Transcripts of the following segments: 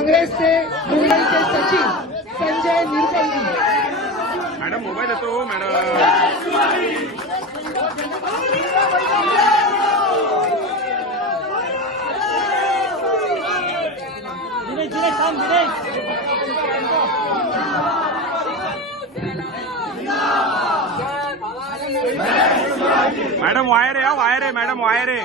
काँग्रेसचे मुंबईचे सचिव संजय निरपंगी मॅडम मोबाईल येतो हो, मॅडम मॅडम वायर आहे हा, वायर आहे मॅडम वायर आहे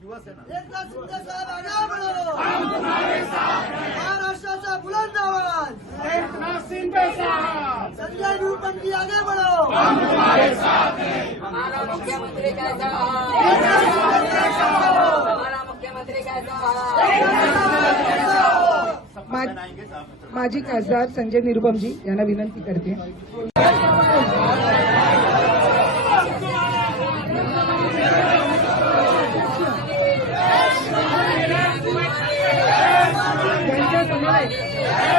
महाराष्ट्राचा बुलंद आवाज. एकनाथ शिंदे साहब संजय निरुपम जी आगे बढ़ो. हम हमारा मुख्यमंत्री कैसा हमारा मुख्यमंत्री कैसा मा- माजी खासदार संजय निरुपमजी यांना विनंती करते. Hallelujah.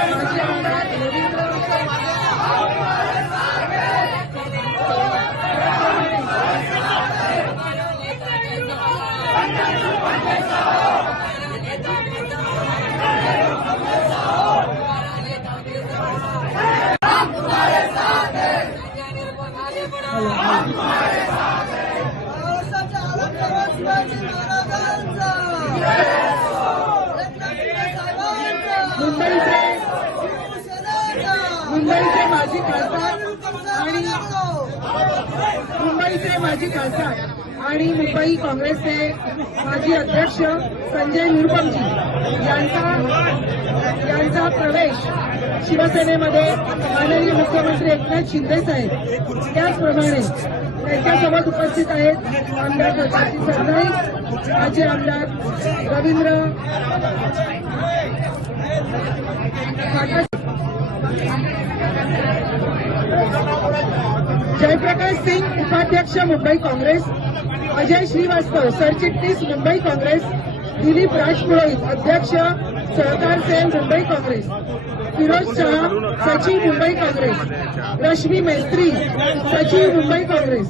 मुंबईचे माजी खासदार आणि मुंबईचे माजी खासदार आणि मुंबई काँग्रेसचे माजी अध्यक्ष संजय निरुपमजी यांचा यांचा प्रवेश शिवसेनेमध्ये माननीय मुख्यमंत्री एकनाथ शिंदे साहेब त्याचप्रमाणे त्यांच्यासोबत उपस्थित आहेत आमदार प्रकाशजी सरनाईक माजी आमदार रवींद्र जयप्रकाश सिंग उपाध्यक्ष मुंबई काँग्रेस. अजय श्रीवास्तव सरचिटणीस मुंबई काँग्रेस. दिलीप राजपुरोहित अध्यक्ष सहकार सेल मुंबई काँग्रेस. फिरोज शाह सचिव मुंबई काँग्रेस. रश्मी मैत्री सचिव मुंबई काँग्रेस.